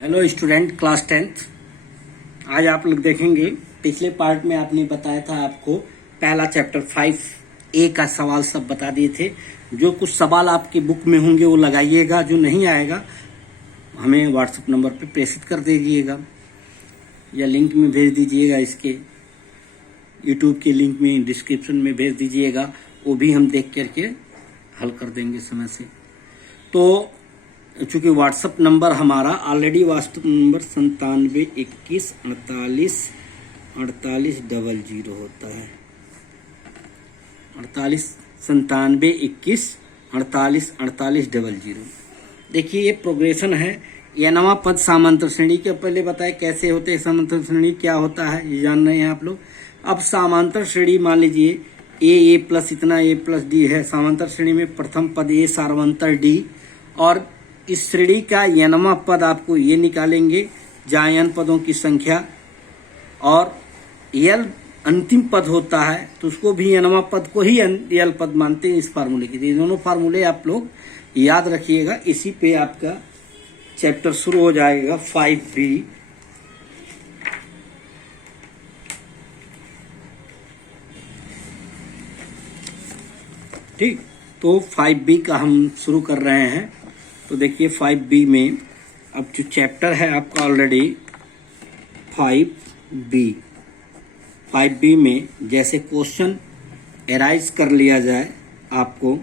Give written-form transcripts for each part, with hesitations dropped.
Hello student class 10th। आज आप लोग देखेंगे, पिछले पार्ट में आपने बताया था आपको पहला चैप्टर 5A का सवाल सब बता दिए थे। जो कुछ सवाल आपकी बुक में होंगे वो लगाइएगा, जो नहीं आएगा हमें व्हाट्सएप नंबर पे प्रेषित कर दीजिएगा या लिंक में भेज दीजिएगा, इसके यूट्यूब के लिंक में डिस्क्रिप्शन में भेज दीजिएगा, वो भी हम देख करके हल कर देंगे समय से। तो चूंकि व्हाट्सएप नंबर हमारा ऑलरेडी व्हाट्सएप नंबर 9721484800 होता है। 9721484800। देखिए ये प्रोग्रेशन है। यह नवा पद समांतर श्रेणी के पहले बताए कैसे होते हैं, समांतर श्रेणी क्या होता है ये जान रहे हैं आप लोग। अब समांतर श्रेणी मान लीजिए ए प्लस इतना ए प्लस डी है। समांतर श्रेणी में प्रथम पद ए सार्वंतर डी, और इस श्रेणी का यनवा पद आपको ये निकालेंगे जहाँ यन पदों की संख्या, और यल अंतिम पद होता है तो उसको भी यनवा पद को ही यल पद मानते हैं इस फार्मूले की। ये दोनों फार्मूले आप लोग याद रखिएगा, इसी पे आपका चैप्टर शुरू हो जाएगा 5B। ठीक, तो 5B का हम शुरू कर रहे हैं। तो देखिए 5B में अब जो चैप्टर है आपका ऑलरेडी 5B में जैसे क्वेश्चन एराइज कर लिया जाए, आपको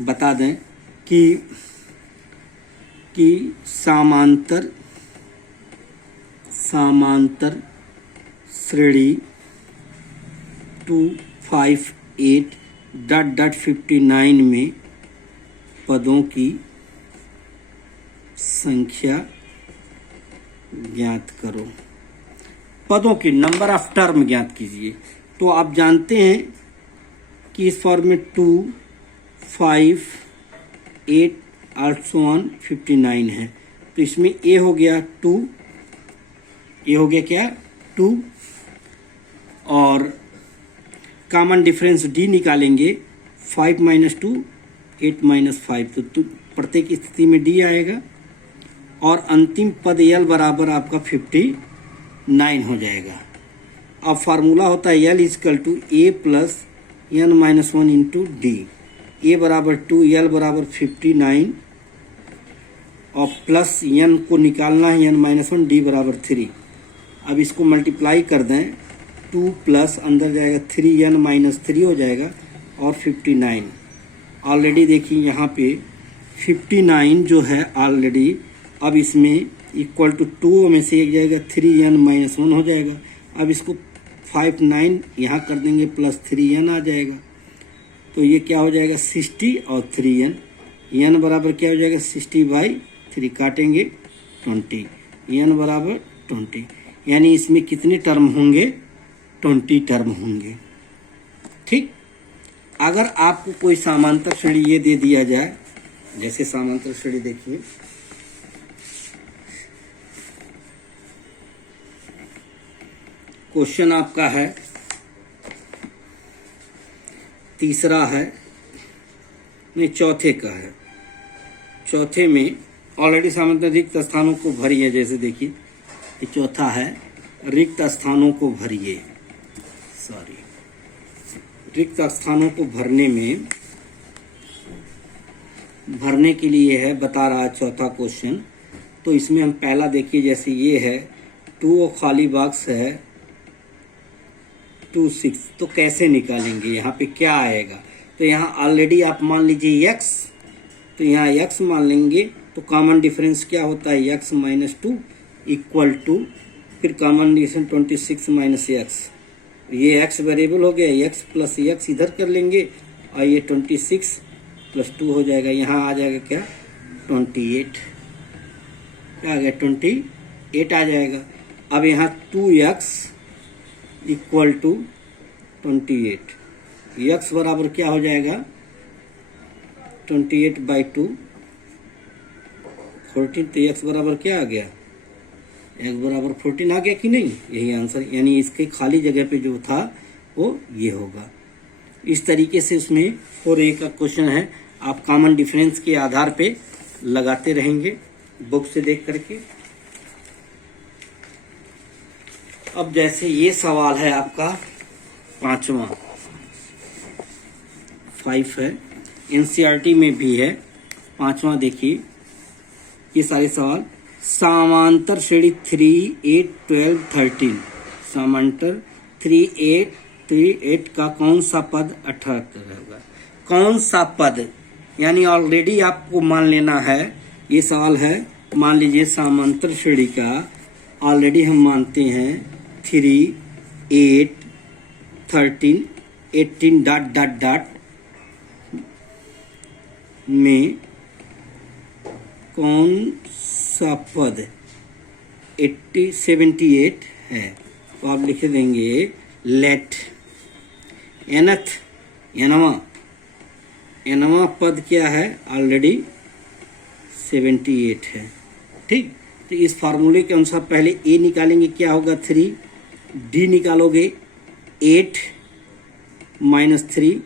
बता दें कि समांतर श्रेणी 258.59 में पदों की संख्या ज्ञात करो। पदों की नंबर ऑफ टर्म ज्ञात कीजिए। तो आप जानते हैं कि इस फॉर्म में 2, 5, 8 और 59 है। तो इसमें ए हो गया 2, ये हो गया क्या 2, और कॉमन डिफरेंस डी निकालेंगे। 5 - 2 8 - 5, तो प्रत्येक स्थिति में डी आएगा, और अंतिम पद यल बराबर आपका 59 हो जाएगा। अब फार्मूला होता है L is equal to A plus n - 1 into D. A बराबर 2, यल बराबर 59, और प्लस n को निकालना है n - 1, डी बराबर 3। अब इसको मल्टीप्लाई कर दें, 2 प्लस अंदर जाएगा 3n - 3 हो जाएगा, और 59। ऑलरेडी देखिए यहाँ पे 59 जो है ऑलरेडी, अब इसमें इक्वल टू 2 में से एक जाएगा 3n - 1 हो जाएगा। अब इसको 59 यहाँ कर देंगे, प्लस 3n आ जाएगा। तो ये क्या हो जाएगा 60 और 3n, n बराबर क्या हो जाएगा 60/3, काटेंगे 20, n बराबर 20। यानी इसमें कितने टर्म होंगे 20 टर्म होंगे। ठीक, अगर आपको कोई समांतर श्रेणी ये दे दिया जाए, जैसे समांतर श्रेणी देखिए, क्वेश्चन आपका है तीसरा है, नहीं चौथे का है। चौथे में ऑलरेडी समांतर रिक्त स्थानों को भरिए। जैसे देखिए ये चौथा है, रिक्त स्थानों को भरिए। रिक्त स्थानों को भरने के लिए है, बता रहा है चौथा क्वेश्चन। तो इसमें हम पहला देखिए, जैसे ये है 2 और खाली बॉक्स है 2, 6, तो कैसे निकालेंगे, यहाँ पे क्या आएगा। तो यहाँ ऑलरेडी आप मान लीजिए x, तो यहाँ x मान लेंगे। तो कॉमन डिफरेंस क्या होता है x - 2 इक्वल टू, फिर कॉमन डिफरेंस 26 - x। ये x वेरिएबल हो गया, x प्लस x इधर कर लेंगे, और ये 26 + 2 हो जाएगा। यहाँ आ जाएगा क्या 28, क्या आ गया 28 आ जाएगा। अब यहाँ 2x इक्वल टू 28, x बराबर क्या हो जाएगा 28/2, 14। तो x बराबर क्या आ गया, x बराबर 14 आ गया कि नहीं, यही आंसर। यानी इसके खाली जगह पे जो था वो ये होगा। इस तरीके से उसमें 4A का क्वेश्चन है। आप कॉमन डिफरेंस के आधार पे लगाते रहेंगे बुक से देख करके। अब जैसे ये सवाल है आपका 5वां 5 है, एनसीईआरटी में भी है। 5वां देखिए, ये सारे सवाल समांतर श्रेणी 3, 8, 12, 13, समांतर 3, 8, 3, 8 का कौन सा पद 78 होगा? कौन सा पद, यानी ऑलरेडी आपको मान लेना है। ये सवाल है, मान लीजिए समांतर श्रेणी का ऑलरेडी हम मानते हैं 3, 8, 13, 18 डॉट डॉट डॉट में कौन सा पद 78 है? तो आप लिख देंगे लेट nth nवां पद क्या है? ऑलरेडी 78 है। ठीक, तो इस फार्मूले के अनुसार पहले a निकालेंगे, क्या होगा 3, d निकालोगे 8 माइनस 3,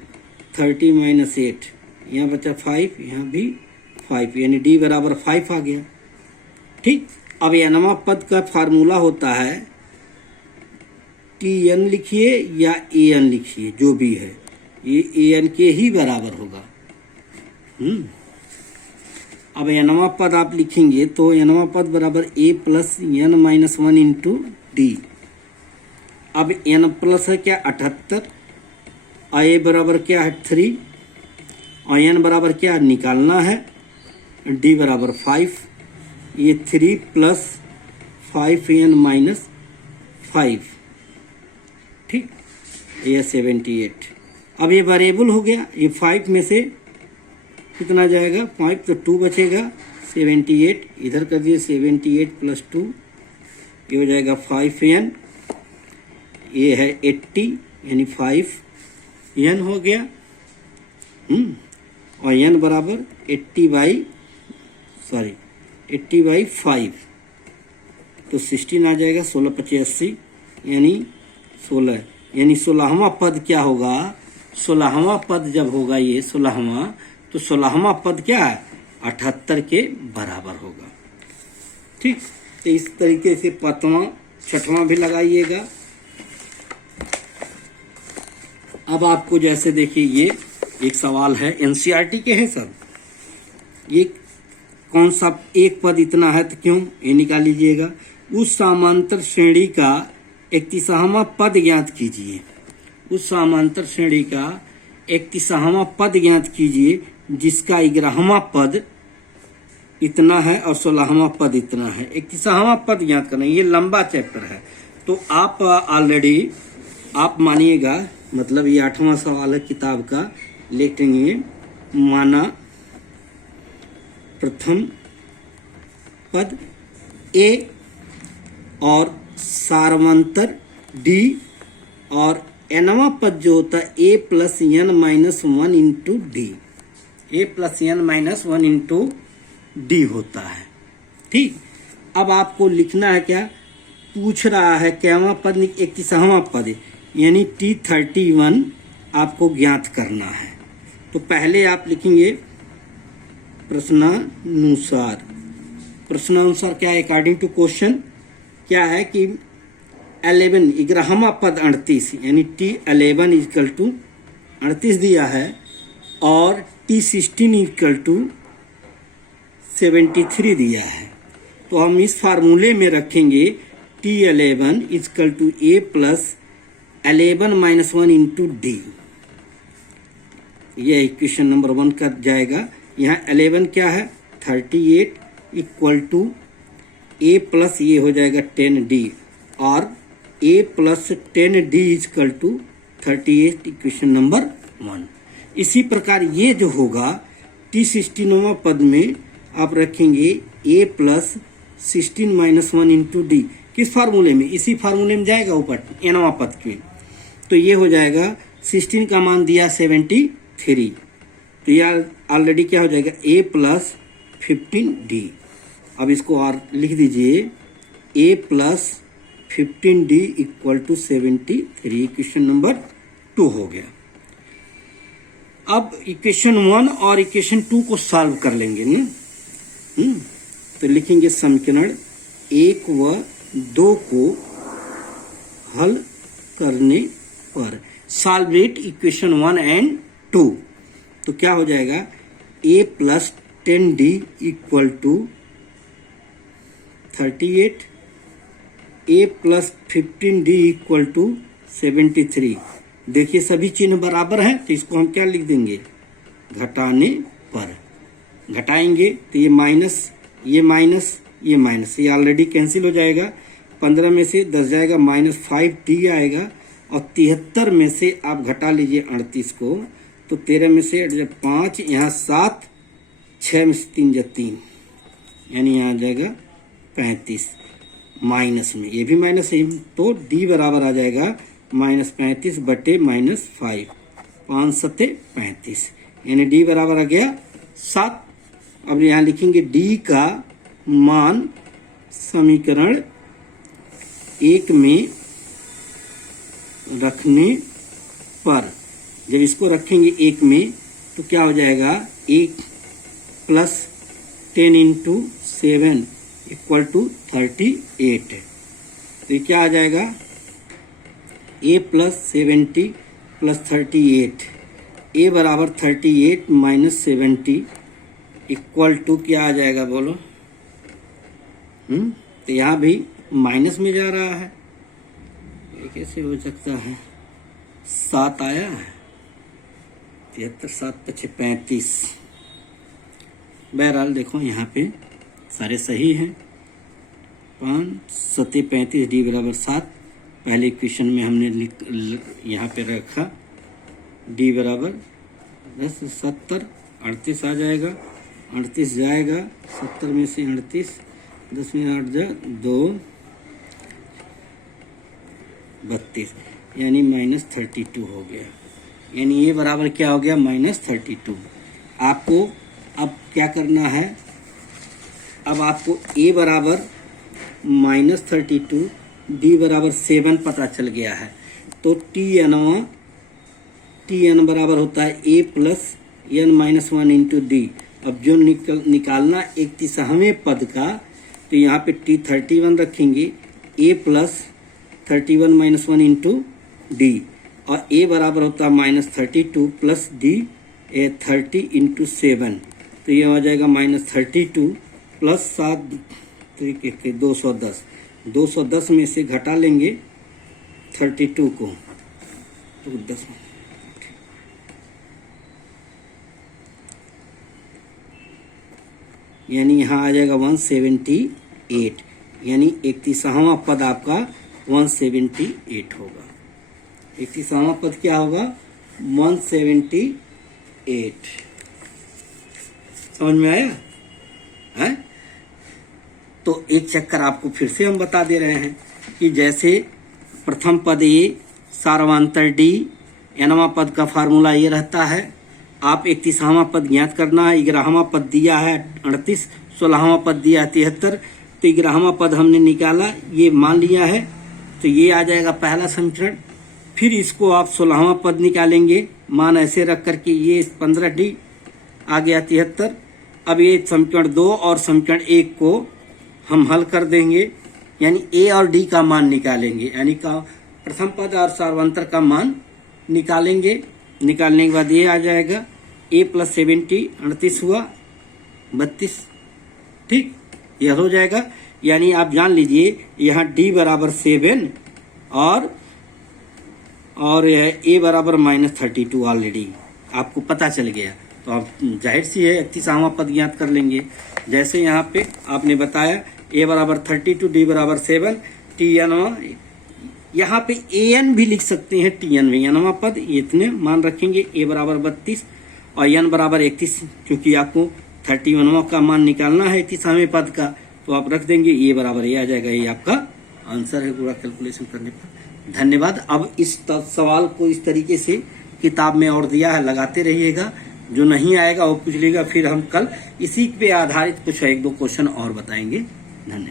30 माइनस 8, यहाँ बचा 5, यहाँ भी 5, यानी d बराबर 5 आ गया। ठीक, अब nवां पद का फार्मूला होता है tn लिखिए या an लिखिए, जो भी है ये an के ही बराबर होगा। अब nवां पद आप लिखेंगे तो nवां पद बराबर a plus n minus 1 into D. अब n प्लस है क्या 78, और a बराबर क्या है 3, और n बराबर क्या निकालना है, d बराबर 5, ये 3 प्लस 5n माइनस 5। ठीक, ये 78। अब ये वेरिएबल हो गया, ये 5 में से कितना जाएगा 5, तो 2 बचेगा, 78 इधर कर दिए, 78 प्लस 2 ये हो जाएगा 5n, ये है 80 यानी 5n हो गया। और n बराबर 80/5, तो 16 आ जाएगा, 16 × 80 यानी 16, यानी 16वां पद क्या होगा? 16वां पद जब होगा ये 16वां, तो 16वां पद क्या है 78 के बराबर होगा। ठीक, तो इस तरीके से 5वां 6वां भी लगाइएगा। अब आपको जैसे देखिए, ये एक सवाल है, एनसीईआरटी के हैं सब, ये कौन सा एक पद इतना है तो क्यों, ये निकाल लीजिएगा। उस समांतर श्रेणी का 31वां पद ज्ञात कीजिए। उस समांतर श्रेणी का 31वां पद ज्ञात कीजिए जिसका 11वां पद इतना है और 16वां पद इतना है। 31वां पद ज्ञात करना, ये लंबा चैप्टर है, तो आप ऑलरेडी आप मानिएगा, मतलब ये 8वां सवाल है किताब का, लिखेंगे माना प्रथम पद a और सारवंतर d, और nवां पद जो होता है a plus n minus 1 into D, a plus n minus 1 into D होता है। ठीक, अब आपको लिखना है क्या, पूछ रहा है क्यावां पद, 31वां पद यानी T31 आपको ज्ञात करना है। तो पहले आप लिखेंगे प्रश्नानुसार। प्रश्नानुसार क्या है, अकॉर्डिंग टू क्वेश्चन क्या है कि 11वां पद 38 यानी T11 इक्वल टू 38 दिया है, और T16 इक्वल टू 73 दिया है। तो हम इस फार्मूले में रखेंगे T11 equal to a plus 11 minus 1 into D. यह इक्वेशन नंबर 1 का जाएगा। यहाँ 11 क्या है 38 इक्वल टू a प्लस ये हो जाएगा 10d, और a plus 10d equal to 38 equation number 1। इसी प्रकार ये जो होगा T16वां पद में आप रखेंगे a plus 16 minus 1 into D. किस फार्मूले में, इसी फार्मूले में जाएगा ऊपर nवां पद के। तो ये हो जाएगा 16 का मान दिया 73, तो यह ऑलरेडी क्या हो जाएगा a प्लस 15d। अब इसको और लिख दीजिए a plus 15d equal to 73, equation number 2 हो गया। अब इक्वेशन 1 और इक्वेशन 2 को सॉल्व कर लेंगे ना। तो लिखेंगे समीकरण 1 व 2 को हल करने पर। Solved equation 1 and 2। तो क्या हो जाएगा, a plus 10d equal to 38, a plus 15d equal to 73। देखिए सभी चिन्ह बराबर हैं, तो इसको हम क्या लिख देंगे, घटाने पर। घटाएंगे तो ये माइनस, ये माइनस, ये माइनस, ये ऑलरेडी कैंसिल हो जाएगा। 15 में से 10 जाएगा, -5d आएगा। और 73 में से आप घटा लीजिए 38 को, तो 13 में से 5, यहाँ 7, 6 में से 3 जा 3, यानी यहाँ आ जाएगा 35 माइनस में, ये भी माइनस है। तो d बराबर आ जाएगा -35 बटे -5, 5 सत्ते 35, यानी d बराबर आ गया 7। अब यहाँ लिखेंगे d का मान समीकरण 1 में रखने पर। जब इसको रखेंगे 1 में तो क्या हो जाएगा, 1 प्लस 10 इंटू 7 इक्वल टू 38। तो ये क्या आ जाएगा, a प्लस 70 प्लस 38, a बराबर 38 माइनस 70 इक्वल टू क्या आ जाएगा बोलो। तो यहाँ भी माइनस में जा रहा है, ये कैसे हो सकता है, 7 आया है, 73, 7 पछे 35। बहरहाल देखो यहाँ पे सारे सही हैं। 5 सत्ते 35, डी बराबर 7। पहले इक्वेशन में हमने यहाँ पे रखा डी बराबर 10, 70, 38 आ जाएगा, 38 जाएगा, 70 में से 38, 10 में 8 जा 2, 32, यानी -32 हो गया। यानी ये बराबर क्या हो गया, -32। आपको अब क्या करना है, अब आपको a बराबर -32, d बराबर 7 पता चल गया है। तो tn बराबर होता है a plus n-1 into D. अब जो निकालना 31वें पद का, तो यहाँ पे t31 रखेंगे, a प्लस 31 - 1 इंटू डी, और a बराबर होता है -32 प्लस d 30 इंटू 7। तो ये हो जाएगा -32 प्लस 7 तरीके के 210। 210 में से घटा लेंगे 32 को, तो 10, यानी यहाँ आ जाएगा 178, यानी 31वां पद आपका 178 होगा। 31वां पद क्या होगा, 178। समझ में आया है? तो एक चक्कर आपको फिर से हम बता दे रहे हैं कि जैसे प्रथम पद ए, सार्वंतर डी, nवां पद का फार्मूला ये रहता है। आप 31वां पद ज्ञात करना है। 11वां पद दिया है 38, 16वां पद दिया है 73। तो 11वां पद हमने निकाला, ये मान लिया है, तो ये आ जाएगा पहला समीकरण। फिर इसको आप 16वां पद निकालेंगे, मान ऐसे रख करके, ये 15d आ गया 73। अब ये समीकरण 2 और समीकरण 1 को हम हल कर देंगे, यानी a और d का मान निकालेंगे, यानी का प्रथम पद और सार्वंतर का मान निकालेंगे। निकालने के बाद ये आ जाएगा a प्लस 70, 38 हुआ 32, ठीक, यह हो जाएगा। यानी आप जान लीजिए यहाँ d बराबर 7 और यह a बराबर -32 ऑलरेडी आपको पता चल गया। तो आप जाहिर सी है 31वां पद ज्ञात कर लेंगे। जैसे यहाँ पे आपने बताया a बराबर 32, d बराबर 7, tn, यहाँ पे an भी लिख सकते हैं tn में, nवां पद इतने मान रखेंगे, a बराबर 32 और n बराबर 31, क्योंकि आपको 31वां का मान निकालना है 31वें पद का, तो आप रख देंगे a बराबर ये आ जाएगा। ये आपका आंसर है पूरा कैलकुलेशन करने पर। धन्यवाद। अब इस सवाल को इस तरीके से किताब में और दिया है, लगाते रहिएगा। जो नहीं आएगा वो पूछ लीजिएगा, फिर हम कल इसी पे आधारित कुछ 1-2 क्वेश्चन और बताएंगे। धन्यवाद।